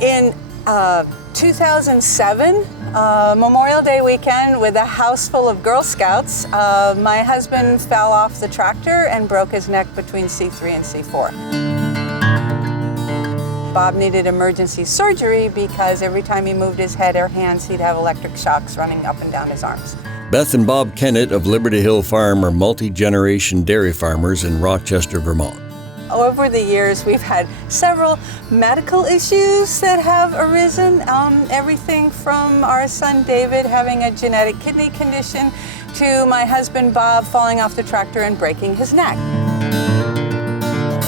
In 2007, Memorial Day weekend, with a house full of Girl Scouts, my husband fell off the tractor and broke his neck between C3 and C4. Bob needed emergency surgery because every time he moved his head or hands, he'd have electric shocks running up and down his arms. Beth and Bob Kennett of Liberty Hill Farm are multi-generation dairy farmers in Rochester, Vermont. Over the years, we've had several medical issues that have arisen. Everything from our son David having a genetic kidney condition to my husband Bob falling off the tractor and breaking his neck.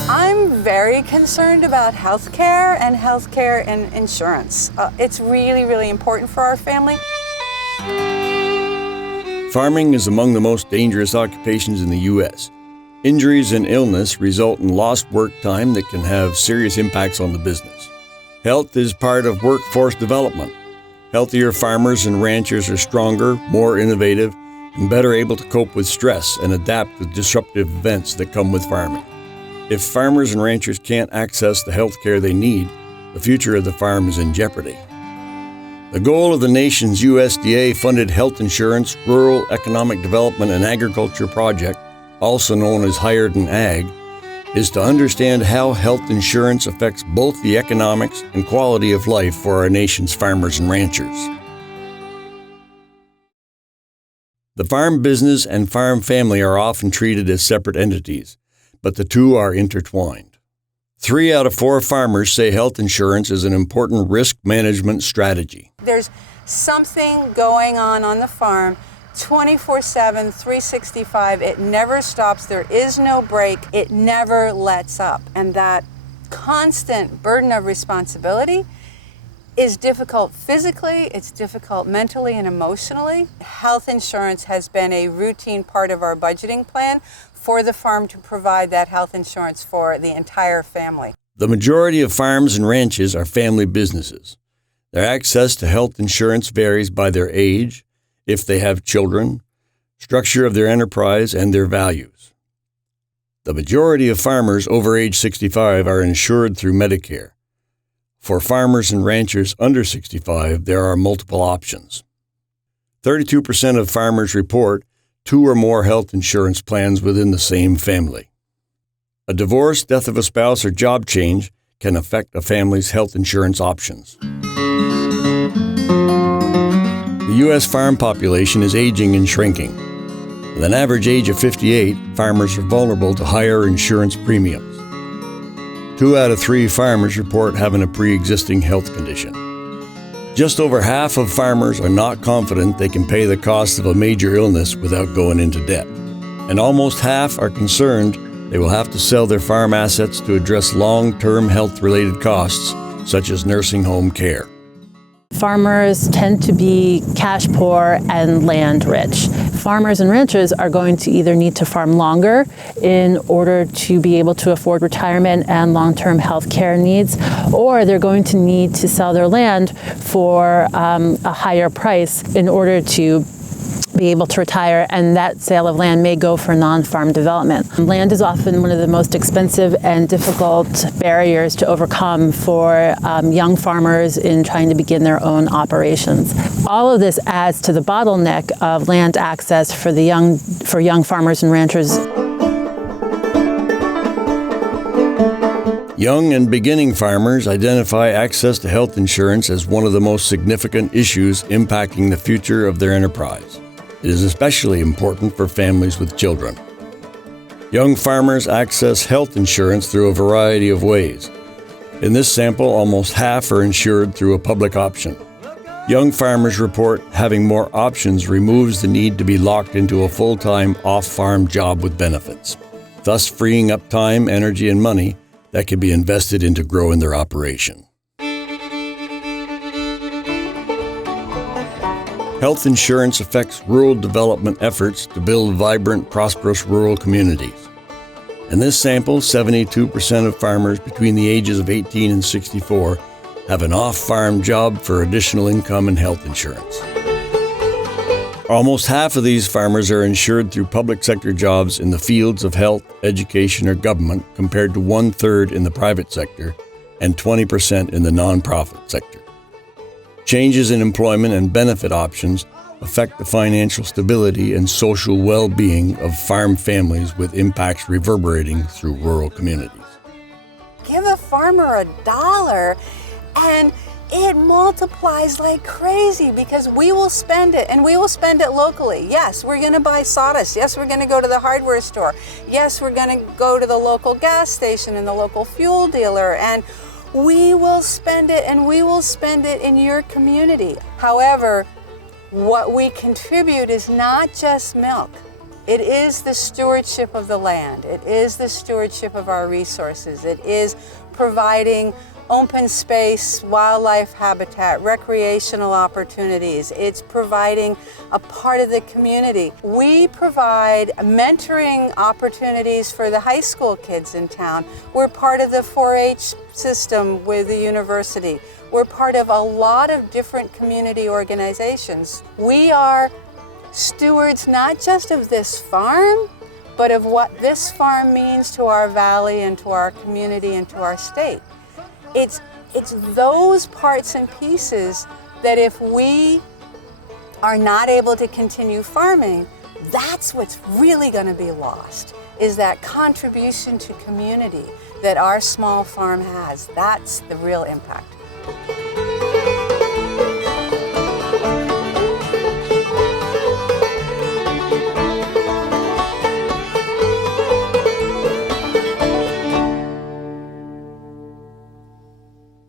I'm very concerned about healthcare and insurance. It's really, really important for our family. Farming is among the most dangerous occupations in the U.S. Injuries and illness result in lost work time that can have serious impacts on the business. Health is part of workforce development. Healthier farmers and ranchers are stronger, more innovative, and better able to cope with stress and adapt to disruptive events that come with farming. If farmers and ranchers can't access the health care they need, the future of the farm is in jeopardy. The goal of the nation's USDA-funded Health Insurance, Rural Economic Development and Agriculture Project, also known as HIREDnAg, is to understand how health insurance affects both the economics and quality of life for our nation's farmers and ranchers. The farm business and farm family are often treated as separate entities, but the two are intertwined. 3 out of 4 farmers say health insurance is an important risk management strategy. There's something going on the farm 24/7, 365. It never stops. There is no break. It never lets up. And that constant burden of responsibility is difficult physically, it's difficult mentally and emotionally. Health insurance has been a routine part of our budgeting plan for the farm to provide that health insurance for the entire family. The majority of farms and ranches are family businesses. Their access to health insurance varies by their age, if they have children, structure of their enterprise, and their values. The majority of farmers over age 65 are insured through Medicare. For farmers and ranchers under 65, there are multiple options. 32% of farmers report 2 or more health insurance plans within the same family. A divorce, death of a spouse, or job change can affect a family's health insurance options. The U.S. farm population is aging and shrinking. With an average age of 58, farmers are vulnerable to higher insurance premiums. 2 out of 3 farmers report having a pre-existing health condition. Just over half of farmers are not confident they can pay the cost of a major illness without going into debt. And almost half are concerned they will have to sell their farm assets to address long-term health-related costs, such as nursing home care. Farmers tend to be cash poor and land rich. Farmers and ranchers are going to either need to farm longer in order to be able to afford retirement and long-term health care needs, or they're going to need to sell their land for a higher price in order to be able to retire, and that sale of land may go for non-farm development. Land is often one of the most expensive and difficult barriers to overcome for young farmers in trying to begin their own operations. All of this adds to the bottleneck of land access for young farmers and ranchers. Young and beginning farmers identify access to health insurance as one of the most significant issues impacting the future of their enterprise. It is especially important for families with children. Young farmers access health insurance through a variety of ways. In this sample, almost half are insured through a public option. Young farmers report having more options removes the need to be locked into a full-time off-farm job with benefits, thus freeing up time, energy, and money that can be invested into growing their operation. Health insurance affects rural development efforts to build vibrant, prosperous rural communities. In this sample, 72% of farmers between the ages of 18 and 64 have an off-farm job for additional income and health insurance. Almost half of these farmers are insured through public sector jobs in the fields of health, education, or government, compared to 1/3 in the private sector, and 20% in the nonprofit sector. Changes in employment and benefit options affect the financial stability and social well-being of farm families, with impacts reverberating through rural communities. Give a farmer $1 and it multiplies like crazy, because we will spend it, and we will spend it locally. Yes, we're going to buy sawdust. Yes, we're going to go to the hardware store. Yes, we're going to go to the local gas station and the local fuel dealer, and we will spend it, and we will spend it in your community. However, what we contribute is not just milk. It is the stewardship of the land. It is the stewardship of our resources. It is providing open space, wildlife habitat, recreational opportunities. It's providing a part of the community. We provide mentoring opportunities for the high school kids in town. We're part of the 4-H system with the university. We're part of a lot of different community organizations. We are stewards not just of this farm, but of what this farm means to our valley and to our community and to our state. It's those parts and pieces that if we are not able to continue farming, that's what's really going to be lost, is that contribution to community that our small farm has. That's the real impact.